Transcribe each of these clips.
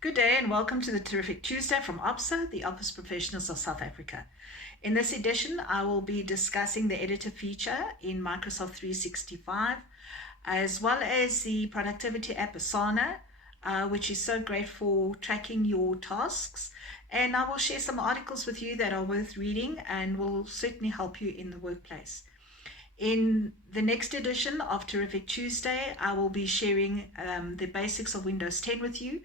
Good day and welcome to the Terrific Tuesday from OPSA, the Office Professionals of South Africa. In this edition, I will be discussing the editor feature in Microsoft 365, as well as the productivity app Asana, which is so great for tracking your tasks. And I will share some articles with you that are worth reading and will certainly help you in the workplace. In the next edition of Terrific Tuesday, I will be sharing the basics of Windows 10 with you.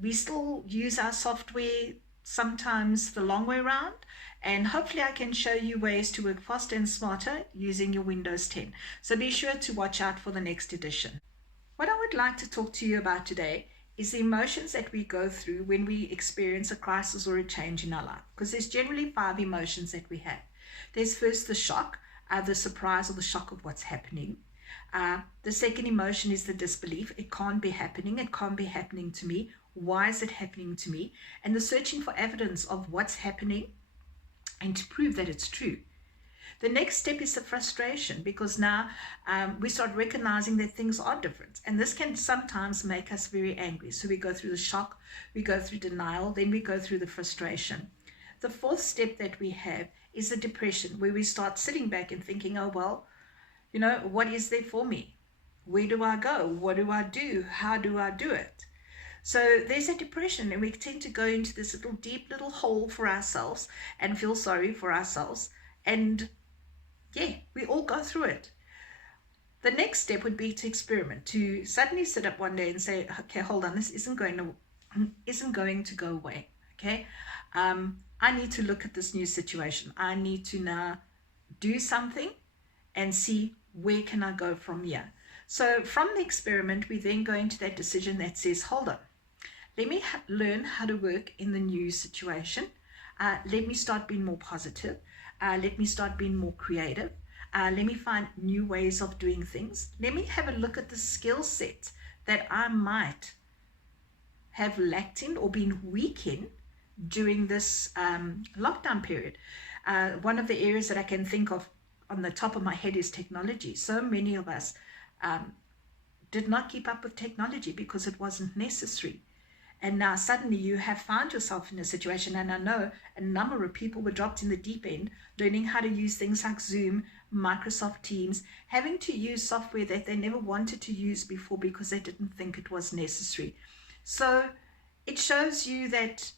We still use our software sometimes the long way around, and hopefully I can show you ways to work faster and smarter using your Windows 10. So be sure to watch out for the next edition. What I would like to talk to you about today is the emotions that we go through when we experience a crisis or a change in our life, because there's generally 5 emotions that we have. There's first the shock, the surprise or the shock of what's happening. The second emotion is the disbelief. It can't be happening. It can't be happening to me. Why is it happening to me? And the searching for evidence of what's happening and to prove that it's true. The next step is the frustration, because now we start recognizing that things are different. And this can sometimes make us very angry. So we go through the shock, we go through denial, then we go through the frustration. The fourth step that we have is the depression, where we start sitting back and thinking, oh, well, what is there for me? Where do I go? What do I do? How do I do it? So there's a depression, and we tend to go into this deep little hole for ourselves and feel sorry for ourselves. And yeah, we all go through it. The next step would be to experiment, to suddenly sit up one day and say, okay, hold on, this isn't going to go away. Okay. I need to look at this new situation. I need to now do something and see where can I go from here. So from the experiment, we then go into that decision that says, hold on, let me learn how to work in the new situation. Let me start being more positive. Let me start being more creative. Let me find new ways of doing things. Let me have a look at the skill set that I might have lacked in or been weak in during this lockdown period. One of the areas that I can think of on the top of my head is technology. So many of us did not keep up with technology because it wasn't necessary. And now suddenly you have found yourself in a situation, and I know a number of people were dropped in the deep end, learning how to use things like Zoom, Microsoft Teams, having to use software that they never wanted to use before because they didn't think it was necessary. So it shows you that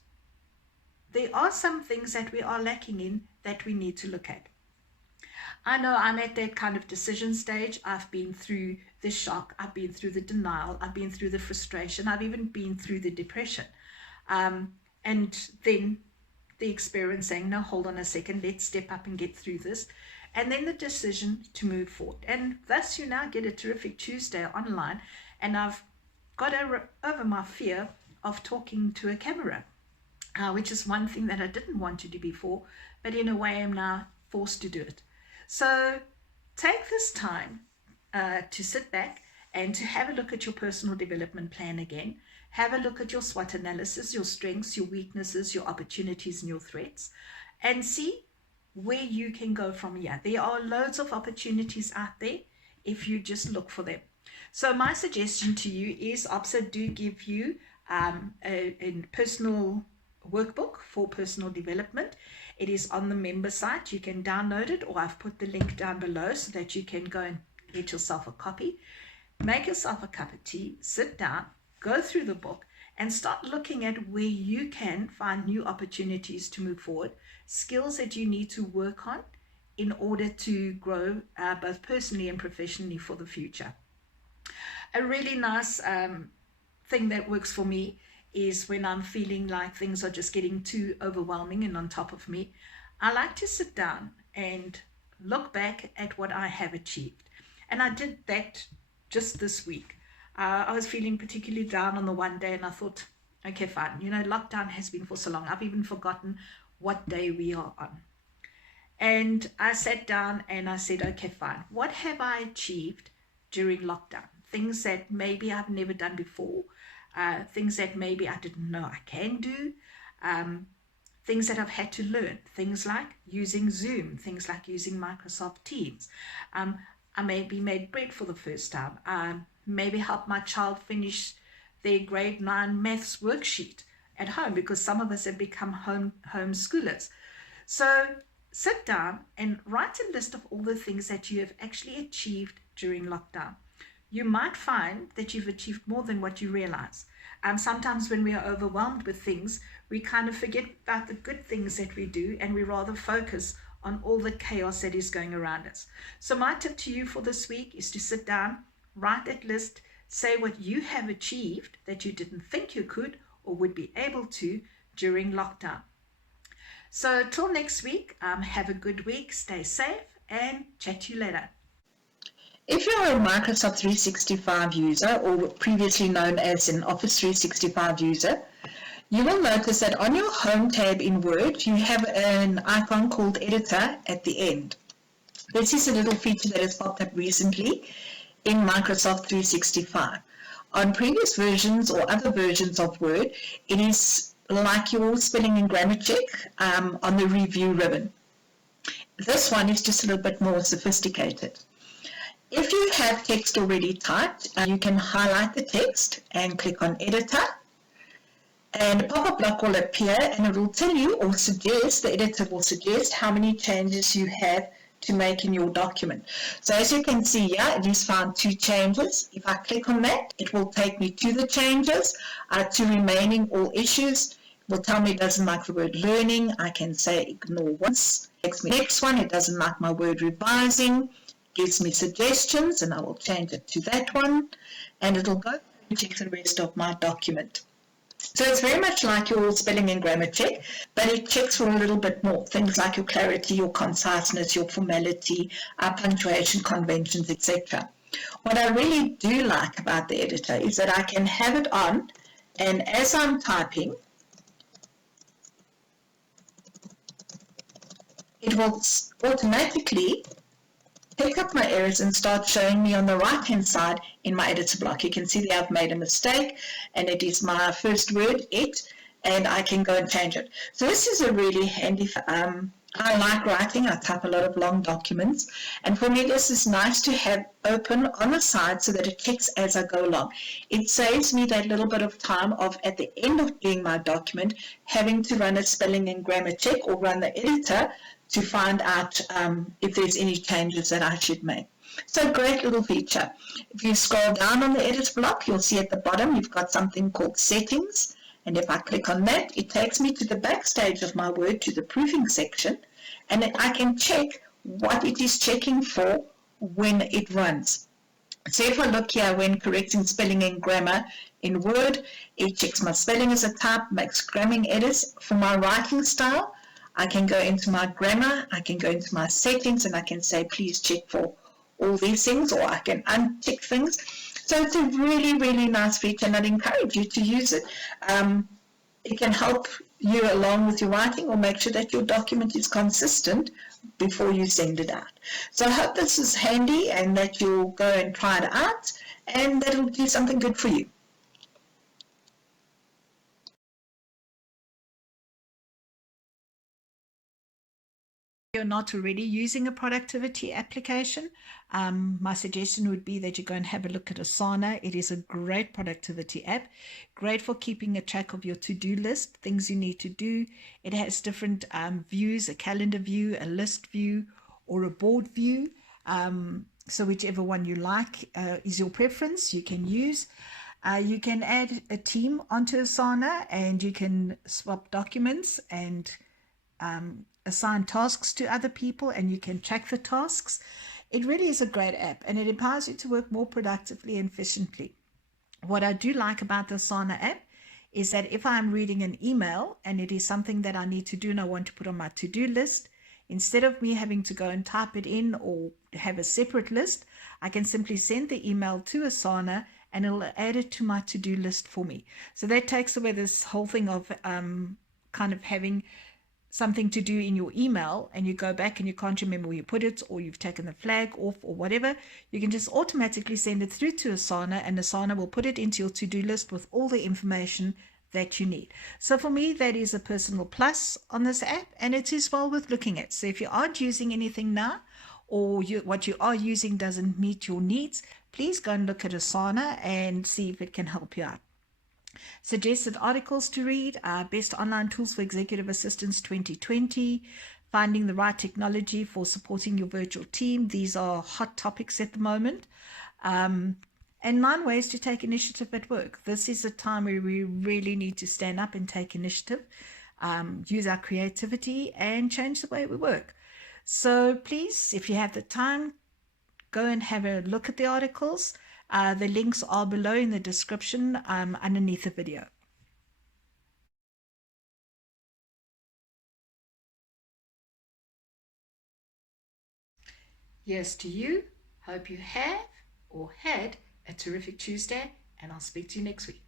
there are some things that we are lacking in that we need to look at. I know I'm at that kind of decision stage. I've been through the shock, I've been through the denial, I've been through the frustration, I've even been through the depression. And then the experience saying, no, hold on a second, let's step up and get through this. And then the decision to move forward. And thus you now get a Terrific Tuesday online, and I've got over my fear of talking to a camera, which is one thing that I didn't want to do before, but in a way I'm now forced to do it. So take this time to sit back and to have a look at your personal development plan again. Have a look at your SWOT analysis, your strengths, your weaknesses, your opportunities, and your threats, and see where you can go from here. There are loads of opportunities out there if you just look for them. So my suggestion to you is OPSA do give you a personal workbook for personal development. It is on the member site. You can download it, or I've put the link down below so that you can go and get yourself a copy. Make yourself a cup of tea, sit down, go through the book, and start looking at where you can find new opportunities to move forward, skills that you need to work on in order to grow both personally and professionally for the future. A really nice thing that works for me is when I'm feeling like things are just getting too overwhelming and on top of me, I like to sit down and look back at what I have achieved. And I did that just this week. I was feeling particularly down on the one day, and I thought, okay, fine. Lockdown has been for so long. I've even forgotten what day we are on. And I sat down and I said, okay, fine. What have I achieved during lockdown? Things that maybe I've never done before. Things that maybe I didn't know I can do, things that I've had to learn, things like using Zoom, things like using Microsoft Teams. I maybe made bread for the first time, maybe helped my child finish their grade 9 maths worksheet at home, because some of us have become homeschoolers. So sit down and write a list of all the things that you have actually achieved during lockdown. You might find that you've achieved more than what you realize. Sometimes when we are overwhelmed with things, we kind of forget about the good things that we do, and we rather focus on all the chaos that is going around us. So my tip to you for this week is to sit down, write that list, say what you have achieved that you didn't think you could or would be able to during lockdown. So till next week, have a good week, stay safe, and chat to you later. If you're a Microsoft 365 user, or previously known as an Office 365 user, you will notice that on your Home tab in Word, you have an icon called Editor at the end. This is a little feature that has popped up recently in Microsoft 365. On previous versions or other versions of Word, it is like your spelling and grammar check on the review ribbon. This one is just a little bit more sophisticated. If you have text already typed, you can highlight the text and click on Editor, and a pop-up block will appear, and it will tell you or suggest, the editor will suggest how many changes you have to make in your document. So as you can see here, it has found 2 changes. If I click on that, it will take me to the changes, to remaining all issues. It will tell me it doesn't like the word learning. I can say ignore once. Takes me next one, it doesn't like my word revising. Gives me suggestions, and I will change it to that one, and it'll go and check the rest of my document. So it's very much like your spelling and grammar check, but it checks for a little bit more. Things like your clarity, your conciseness, your formality, punctuation conventions, etc. What I really do like about the editor is that I can have it on, and as I'm typing, it will automatically pick up my errors and start showing me on the right hand side in my editor block. You can see that I've made a mistake, and it is my first word, it, and I can go and change it. So this is a really handy, I like writing, I type a lot of long documents, and for me this is nice to have open on the side so that it checks as I go along. It saves me that little bit of time of, at the end of doing my document, having to run a spelling and grammar check or run the editor to find out if there's any changes that I should make. So great little feature. If you scroll down on the edit block, you'll see at the bottom you've got something called settings, and if I click on that, it takes me to the backstage of my Word, to the proofing section, and I can check what it is checking for when it runs. So if I look here, when correcting spelling and grammar in Word, it checks my spelling as a type, makes grammar edits. For my writing style, I can go into my grammar, I can go into my settings, and I can say, please check for all these things, or I can untick things. So it's a really, really nice feature, and I'd encourage you to use it. It can help you along with your writing, or make sure that your document is consistent before you send it out. So I hope this is handy, and that you'll go and try it out, and that it'll do something good for you. You're not already using a productivity application, my suggestion would be that you go and have a look at Asana. It is a great productivity app, great for keeping a track of your to-do list, things you need to do. It has different views, a calendar view, a list view, or a board view. So whichever one you like is your preference, you can use. You can add a team onto Asana, and you can swap documents and assign tasks to other people, and you can track the tasks. It really is a great app, and it empowers you to work more productively and efficiently. What I do like about the Asana app is that if I'm reading an email and it is something that I need to do and I want to put on my to-do list, instead of me having to go and type it in or have a separate list, I can simply send the email to Asana, and it'll add it to my to-do list for me. So that takes away this whole thing of kind of having something to do in your email and you go back and you can't remember where you put it, or you've taken the flag off or whatever. You can just automatically send it through to Asana, and Asana will put it into your to-do list with all the information that you need. So for me, that is a personal plus on this app, and it is well worth looking at. So if you aren't using anything now, or what you are using doesn't meet your needs, please go and look at Asana and see if it can help you out. Suggested articles to read: Best Online Tools for Executive Assistants 2020, Finding the Right Technology for Supporting Your Virtual Team. These are hot topics at the moment. And 9 Ways to Take Initiative at Work. This is a time where we really need to stand up and take initiative, use our creativity, and change the way we work. So please, if you have the time, go and have a look at the articles. The links are below in the description underneath the video. Yes to you. Hope you have or had a terrific Tuesday, and I'll speak to you next week.